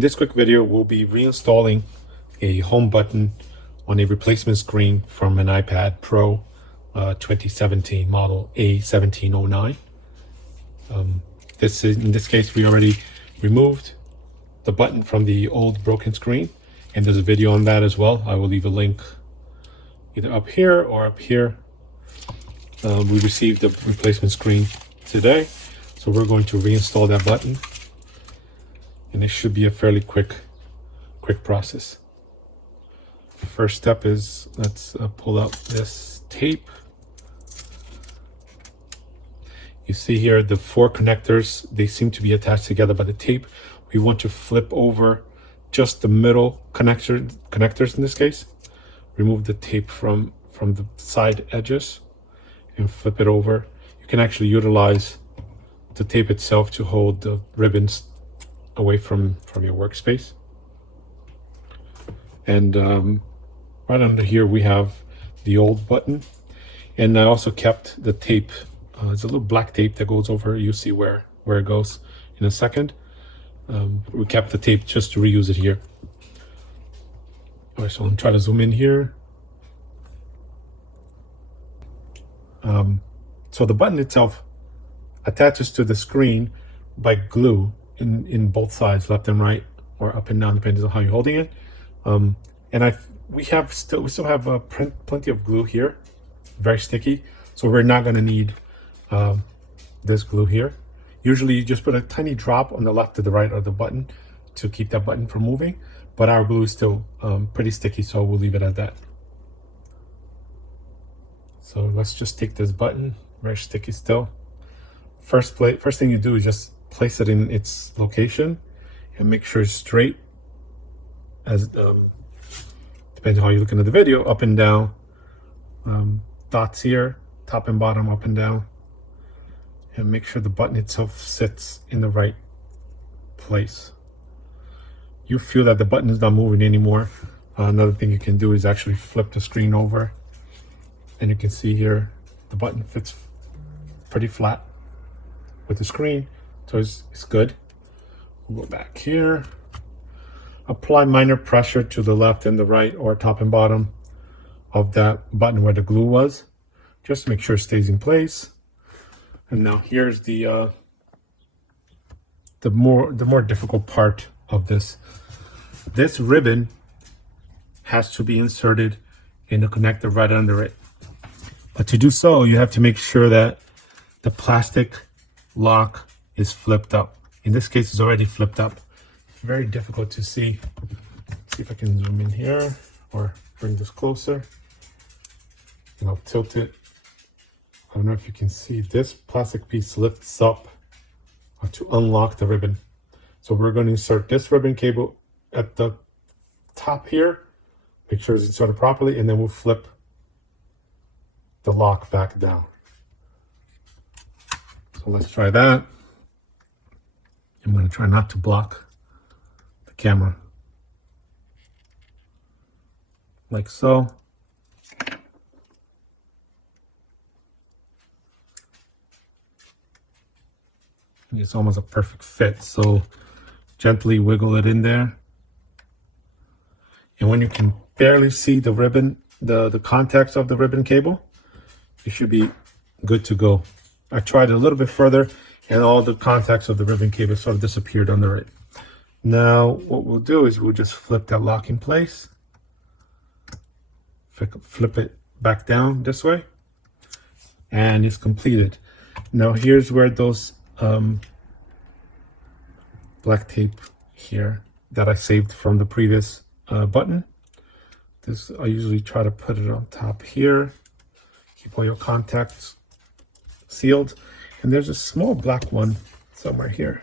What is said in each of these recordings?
In this quick video, we'll be reinstalling a home button on a replacement screen from an iPad Pro 2017 model A1709. In this case, we already removed the button from the old broken screen, and there's a video on that as well. I will leave a link either up here or up here. We received the replacement screen today, so we're going to reinstall that button, and it should be a fairly quick process. First step is let's pull out this tape. You see here the four connectors, they seem to be attached together by the tape. We want to flip over just the middle connectors in this case. Remove the tape from the side edges and flip it over. You can actually utilize the tape itself to hold the ribbons away from your workspace. And right under here we have the old button, and I also kept the tape. It's a little black tape that goes over. You'll see where it goes in a second. We kept the tape just to reuse it here. All right, so I'm trying to zoom in here. So the button itself attaches to the screen by glue in both sides, left and right, or up and down, depending on how you're holding it. And we still have plenty of glue here, very sticky. So we're not going to need this glue here. Usually you just put a tiny drop on the left or the right of the button to keep that button from moving, but our glue is still pretty sticky, so we'll leave it at that. So let's just take this button, very sticky still. First thing you do is just place it in its location and make sure it's straight, as depends on how you're looking at the video, up and down, dots here, top and bottom, up and down, and make sure the button itself sits in the right place. You feel that the button is not moving anymore. Another thing you can do is actually flip the screen over, and you can see here the button fits pretty flat with the screen, so it's good. We'll go back here. Apply minor pressure to the left and the right, or top and bottom of that button where the glue was, just to make sure it stays in place. And now here's the more difficult part of this. This ribbon has to be inserted in the connector right under it. But to do so, you have to make sure that the plastic lock is flipped up. In this case, it's already flipped up. It's very difficult to see. Let's see if I can zoom in here or bring this closer. And I'll tilt it. I don't know if you can see, this plastic piece lifts up to unlock the ribbon. So we're going to insert this ribbon cable at the top here, make sure it's inserted properly, and then we'll flip the lock back down. So let's try that. I'm going to try not to block the camera, like so. It's almost a perfect fit, so gently wiggle it in there. And when you can barely see the ribbon, the contacts of the ribbon cable, you should be good to go. I tried a little bit further, and all the contacts of the ribbon cable sort of disappeared under it. Now what we'll do is we'll just flip that lock in place, flip it back down this way, and it's completed. Now here's where those black tape here that I saved from the previous button. This, I usually try to put it on top here. Keep all your contacts sealed. And there's a small black one somewhere here.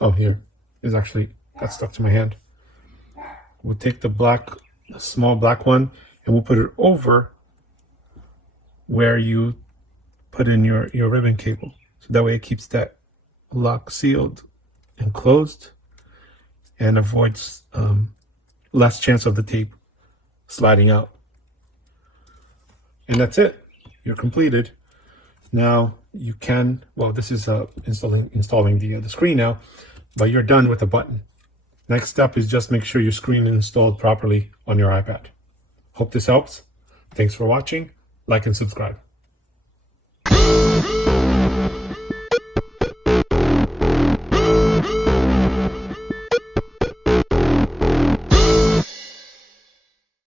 Oh, here. It's actually, got stuck to my hand. We'll take the small black one, and we'll put it over where you put in your ribbon cable. So that way it keeps that lock sealed and closed, and avoids less chance of the tape sliding out. And that's it. you're completed. Now you can, well, this is installing the screen now, but you're done with the button. Next step is just make sure your screen is installed properly on your iPad. Hope this helps. Thanks for watching. Like and subscribe.